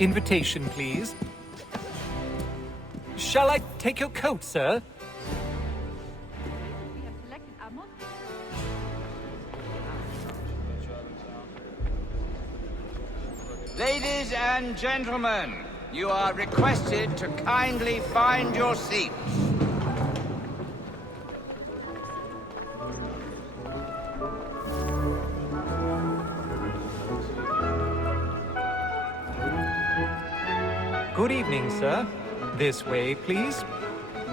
Invitation, please. Shall I take your coat, sir? We have selected our most... Ladies and gentlemen, you are requested to kindly find your seats. Good evening, sir. This way, please. Fine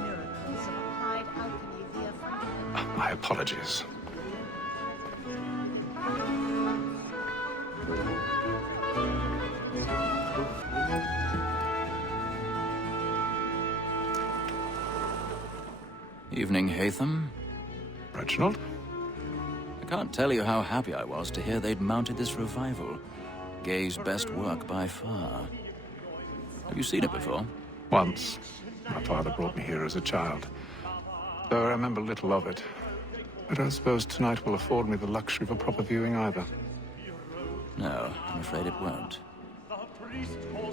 miracles of applied alchemy via fundamental... My apologies. Evening, Hatham. Reginald? I can't tell you how happy I was to hear they'd mounted this revival. Gay's best work by far. Have you seen it before? Once. My father brought me here as a child. Though I remember little of it. I don't suppose tonight will afford me the luxury of a proper viewing either. No, I'm afraid it won't.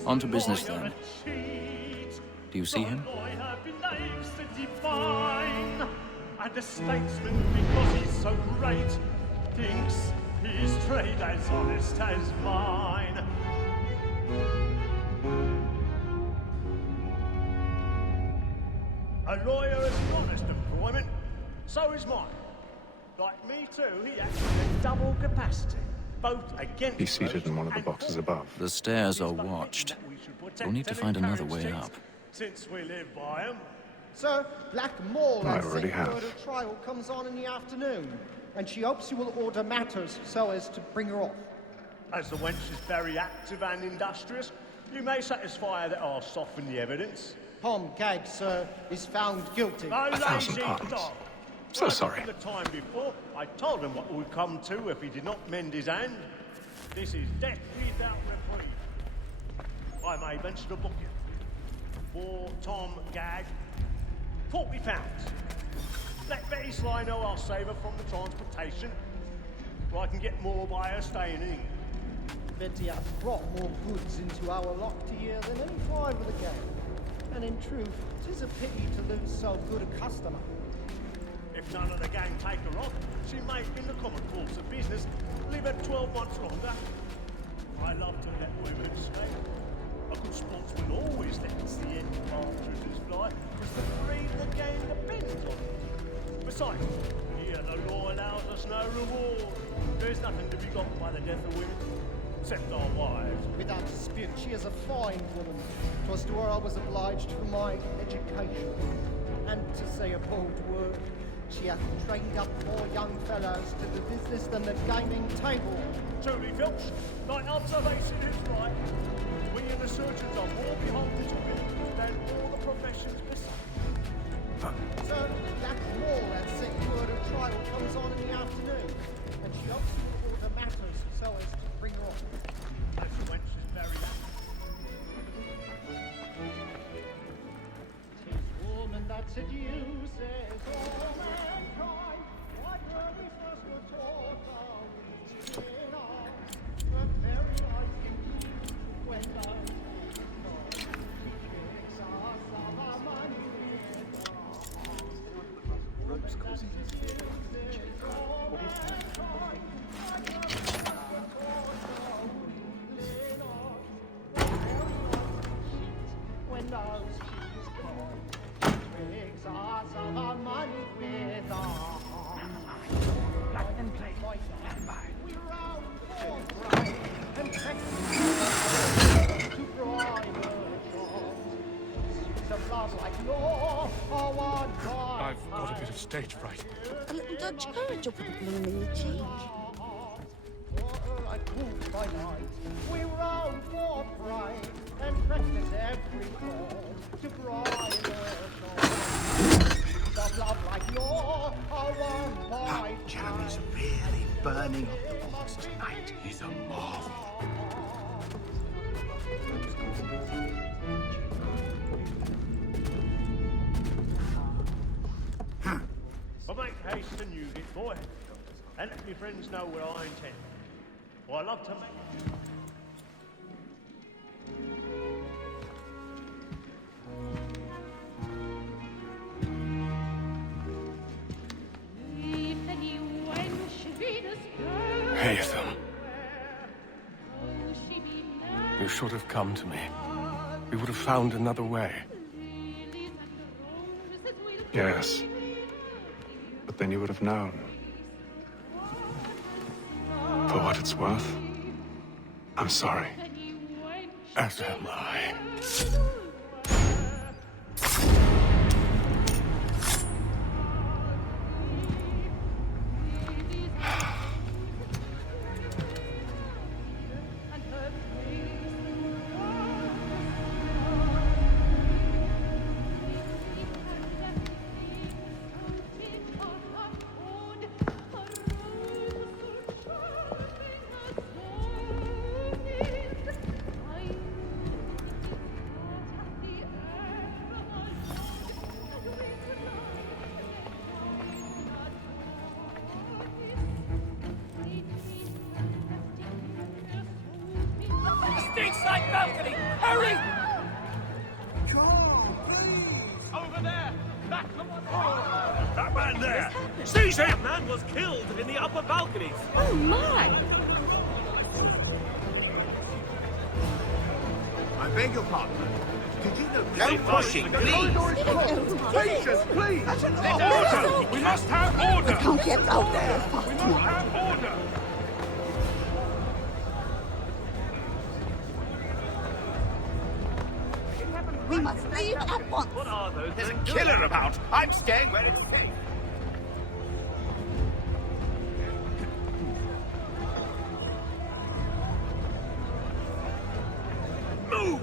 On to business then. Do you see him? And the statesman, because he's so great, thinks his trade as honest as mine. A lawyer is an honest employment, so is mine. Like me too, he acts in double capacity, both against... He's seated in one of the boxes above. The stairs are watched. We'll need to find another way up. Since we live by 'em. Sir, Black Mall I has already said have. murder trial comes on in the afternoon, and she hopes you will order matters so as to bring her off. As the wench is very active and industrious, you may satisfy her that I'll soften the evidence. Tom Gag, sir, is found guilty. A 1,000 lazy pounds. dog. So sorry. The time before, I told him what would come to if he did not mend his hand. This is death without reprieve. I may venture to book you. For Tom Gag, £40. Let Betty Sly know I'll save her from the transportation, or I can get more by her staying in England. Betty has brought more goods into our locked here than any five of the gang. And in truth, 'tis a pity to lose so good a customer. If none of the gang take her on, she may, in the common course of business, live her 12 months longer. I love to let women stay. A good sportsman always lets the end partridges fly, because the breed of the game depends on it. Besides, here the law allows us no reward. There's nothing to be got by the death of women, except our wives. Without dispute, she is a fine woman. 'Twas to her I was obliged for my education. And to say a bold word, she hath trained up more young fellows to the business than the gaming table. Truly, Filch, thy observation is right. We and the surgeons are more beholden to women than all the professions beside. Sir, Black Mall has said murder trial comes on in the afternoon, and she hopes you will order matters so as to bring her off. As the wench is very happy. 'Tis woman that seduces all mankind. Why were we first were taught are we in our the very eyes can see when those tricks us of our money with Ropes causing his fear. when those cheese gone, tricks us of our money with our black and play. We round for bright and practice to bribe suits of love like law are one by I've got a bit of stage fright. A little Dutch courage will put a bloom in your cheek. I prove by night. We round for pride and practice every call to bribe of love like law are one by Jeremy's really burning up the boss tonight. He's a marvel. But make haste and use it, boy. And let me friends know what I intend. Well, I love to make... Haytham. You should have come to me. We would have found another way. Yes. But then you would have known. For what it's worth, I'm sorry. As am I. Stateside balcony! Hurry! Over there! That man there! Seize him! That man was killed in the upper balconies! Oh my! I beg your pardon. Did you know... No pushing, please! Patience, please! Order! We must have order! Can't get out there We fast must enough. have order! We must leave at once. What are those? There's a killer about! I'm staying where it's safe! Move!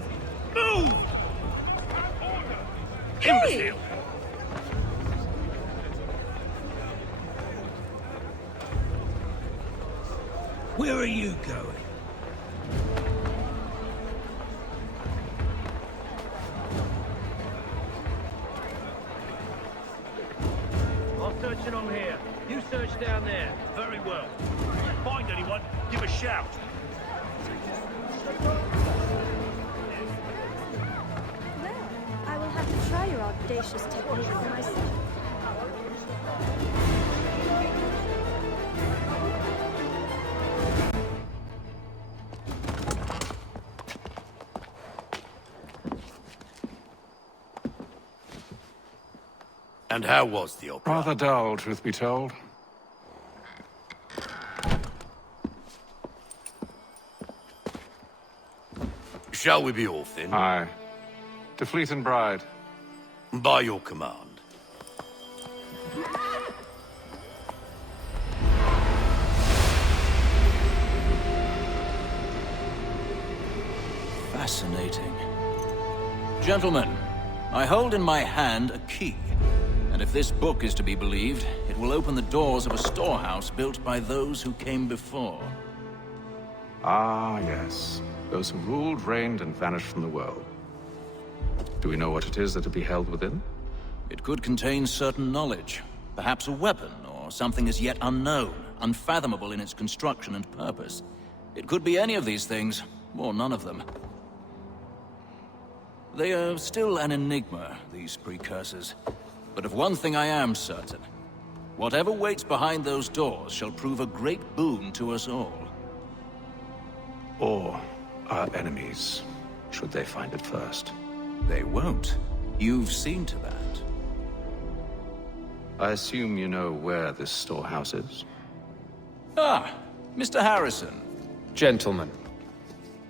Move! Imbecile! Where are you going? I'll search in on here. You search down there. Very well. If you find anyone, give a shout. Well, I will have to try your audacious technique for myself. And how was the opera? Rather dull, truth be told. Shall we be off then? Aye. To Fleet and Bride. By your command. Fascinating. Gentlemen, I hold in my hand a key. And if this book is to be believed, it will open the doors of a storehouse built by those who came before. Ah, yes. Those who ruled, reigned, and vanished from the world. Do we know what it is that to be held within? It could contain certain knowledge. Perhaps a weapon, or something as yet unknown, unfathomable in its construction and purpose. It could be any of these things, or none of them. They are still an enigma, these precursors. But of one thing I am certain. Whatever waits behind those doors shall prove a great boon to us all. Or our enemies, should they find it first. They won't. You've seen to that. I assume you know where this storehouse is? Ah, Mr. Harrison. Gentlemen,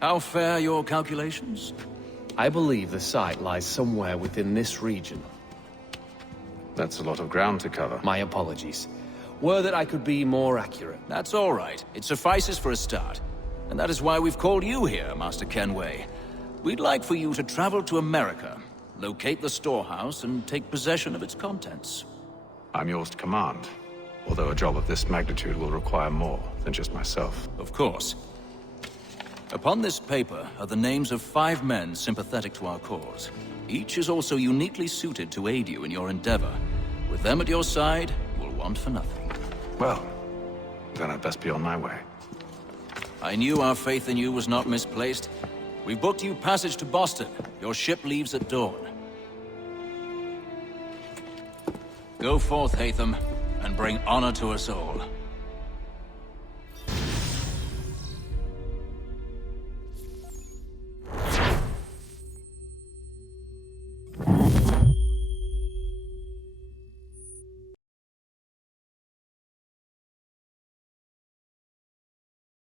How fare your calculations? I believe the site lies somewhere within this region. That's a lot of ground to cover. My apologies. Were that I could be more accurate. That's all right. It suffices for a start. And that is why we've called you here, Master Kenway. We'd like for you to travel to America, locate the storehouse, and take possession of its contents. I'm yours to command, although a job of this magnitude will require more than just myself. Of course. Upon this paper are the names of 5 men sympathetic to our cause. Each is also uniquely suited to aid you in your endeavor. With them at your side, you will want for nothing. Well, then I'd best be on my way. I knew our faith in you was not misplaced. We've booked you passage to Boston. Your ship leaves at dawn. Go forth, Hatham, and bring honor to us all.